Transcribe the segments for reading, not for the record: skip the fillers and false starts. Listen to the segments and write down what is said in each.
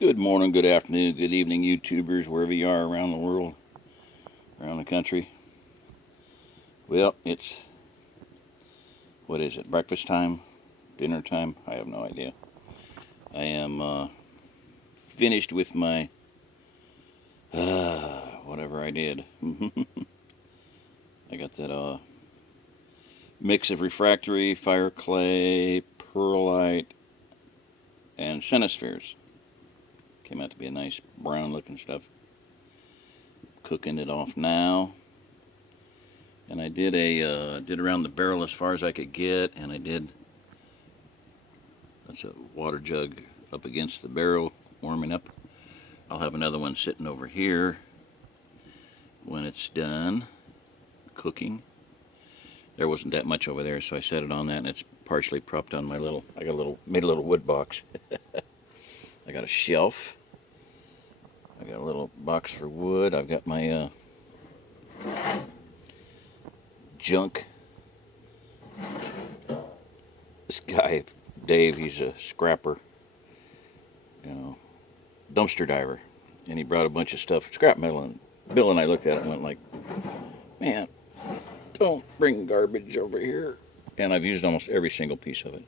Good morning, good afternoon, good evening, YouTubers, wherever you are around the world, around the country. Well, what is it, breakfast time? Dinner time? I have no idea. I am finished with my, whatever I did. I got that mix of refractory, fire clay, perlite, and cenospheres. Came out to be a nice brown looking stuff. Cooking it off now. And I did did around the barrel as far as I could get, and that's a water jug up against the barrel, warming up. I'll have another one sitting over here when it's done cooking. There wasn't that much over there, so I set it on that, and it's partially propped on my made a little wood box. I got a shelf. I got a little box for wood. I've got my junk. This guy, Dave, he's a scrapper, dumpster diver, and he brought a bunch of stuff, scrap metal, and Bill and I looked at it and went like, man, don't bring garbage over here. And I've used almost every single piece of it.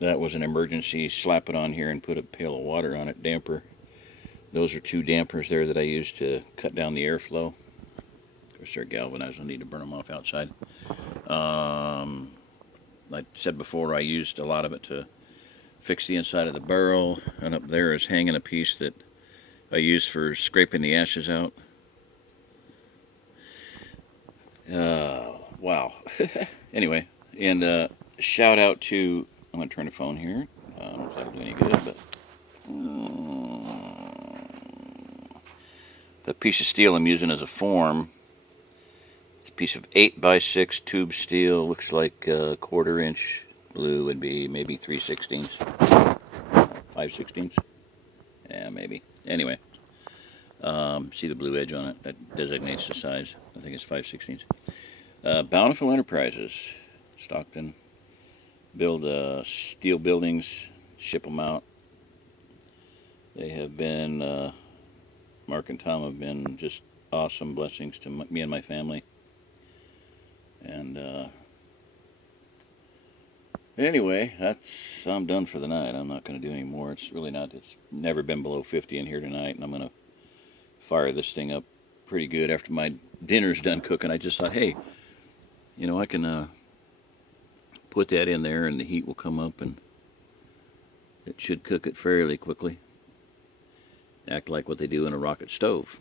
That was an emergency, slap it on here and put a pail of water on it, damper. Those are two dampers there that I used to cut down the airflow. Of course, they're galvanized, I need to burn them off outside. Like I said before, I used a lot of it to fix the inside of the barrel, and up there is hanging a piece that I use for scraping the ashes out. Wow. Anyway, and shout out to, I'm going to turn the phone here. I don't know if that'll do any good, but the piece of steel I'm using as a form, it's a piece of 8x6 tube steel, looks like a 1/4 inch. Blue would be maybe 3/16, 5/16. Yeah, maybe. Anyway, see the blue edge on it? That designates the size. I think it's 5/16. Bountiful Enterprises, Stockton. Build steel buildings, ship them out. They have been, Mark and Tom have been just awesome blessings to me and my family. And anyway, I'm done for the night. I'm not going to do any more. It's never been below 50 in here tonight, and I'm going to fire this thing up pretty good after my dinner's done cooking. I just thought, hey, I can put that in there and the heat will come up and it should cook it fairly quickly. Act like what they do in a rocket stove.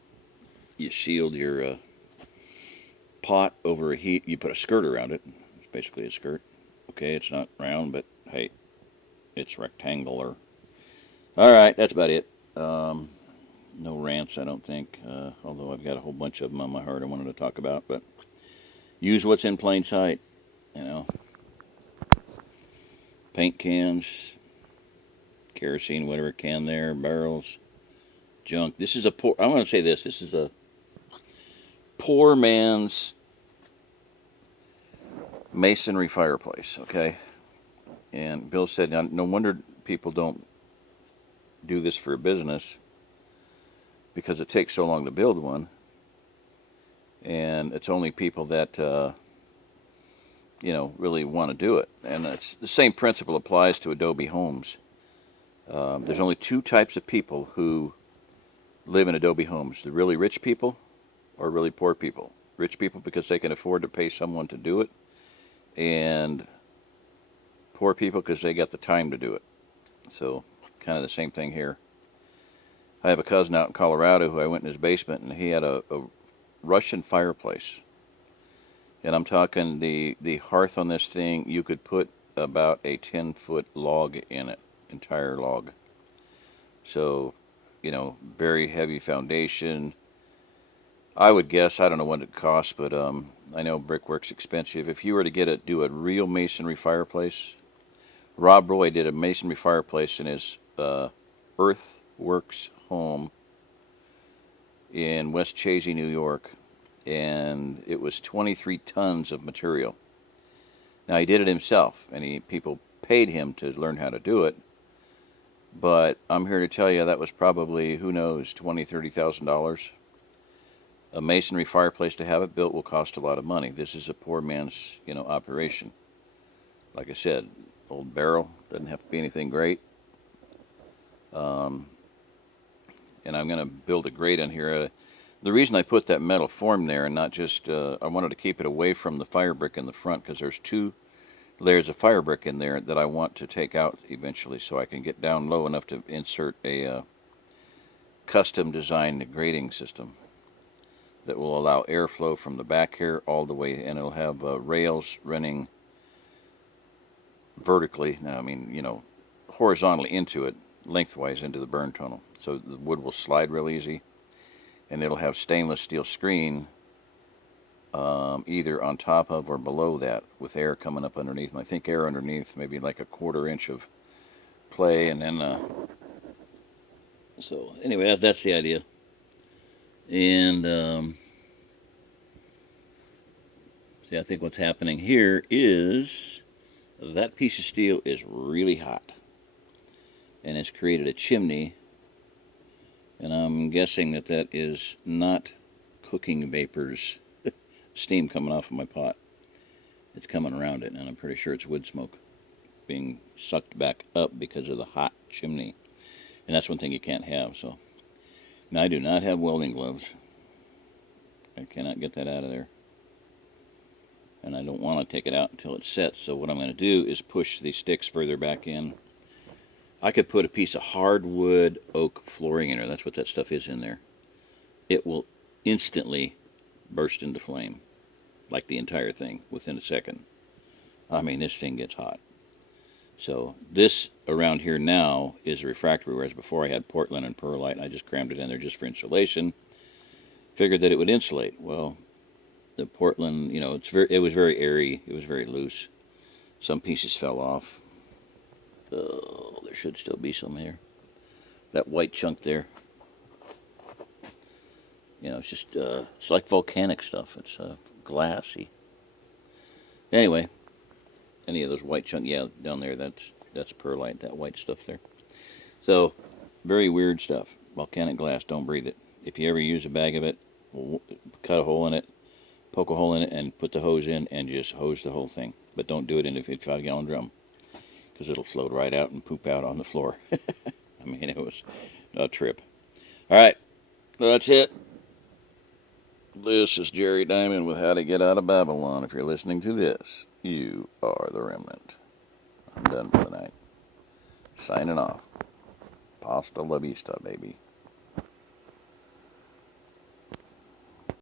You shield your pot over a heat. You put a skirt around it. It's basically a skirt. Okay, it's not round, but hey, it's rectangular. All right, that's about it. No rants, I don't think, although I've got a whole bunch of them on my heart I wanted to talk about, but use what's in plain sight, paint cans, kerosene, whatever can there, barrels, junk. I want to say this is a poor man's masonry fireplace, okay? And Bill said, no wonder people don't do this for a business, because it takes so long to build one, and it's only people that really want to do it. And it's the same principle applies to Adobe Homes. There's only two types of people who live in Adobe Homes: the really rich people or really poor people. Rich people because they can afford to pay someone to do it, and poor people because they got the time to do it. So kind of the same thing here. I have a cousin out in Colorado who I went in his basement, and he had a Russian fireplace. And I'm talking the hearth on this thing, you could put about a 10-foot log in it, entire log. So, very heavy foundation. I would guess, I don't know what it costs, but I know brickwork's expensive. If you were to do a real masonry fireplace, Rob Roy did a masonry fireplace in his Earthworks home in West Chazy, New York, and it was 23 tons of material. Now, he did it himself, and people paid him to learn how to do it, But I'm here to tell you that was probably, who knows, $20,000, $30,000. A masonry fireplace to have it built will cost a lot of money. This is a poor man's, operation. Like I said, old barrel, doesn't have to be anything great. And I'm going to build a grate on here. The reason I put that metal form there and not just, I wanted to keep it away from the fire brick in the front, because there's 2 layers of fire brick in there that I want to take out eventually, so I can get down low enough to insert a custom designed grating system that will allow airflow from the back here all the way, and it'll have rails running vertically, horizontally into it, lengthwise into the burn tunnel, so the wood will slide real easy. And it'll have stainless steel screen either on top of or below that, with air coming up underneath. And I think air underneath, maybe like a 1/4 inch of play, and then so anyway, that's the idea. And see, I think what's happening here is that piece of steel is really hot, and it's created a chimney, and I'm guessing that that is not cooking vapors, steam coming off of my pot. It's coming around it, and I'm pretty sure it's wood smoke being sucked back up because of the hot chimney. And that's one thing you can't have. So now, I do not have welding gloves. I cannot get that out of there, and I don't want to take it out until it's set. So what I'm going to do is push these sticks further back in. I could put a piece of hardwood oak flooring in there. That's what that stuff is in there. It will instantly burst into flame, like the entire thing, within a second. I mean, this thing gets hot. So this around here now is a refractory, whereas before I had Portland and perlite, and I just crammed it in there just for insulation. Figured that it would insulate. Well, the Portland, it was very airy. It was very loose. Some pieces fell off. Oh, there should still be some here. That white chunk there. It's just, it's like volcanic stuff. It's glassy. Anyway, any of those white chunk, yeah, down there, that's perlite, that white stuff there. So, very weird stuff. Volcanic glass, don't breathe it. If you ever use a bag of it, cut a hole in it, poke a hole in it, and put the hose in, and just hose the whole thing. But don't do it in a 55-gallon drum, because it'll float right out and poop out on the floor. I mean, it was a trip. All right, that's it. This is Jerry Diamond with How to Get Out of Babylon. If you're listening to this, you are the remnant. I'm done for the night. Signing off. Pasta la vista, baby.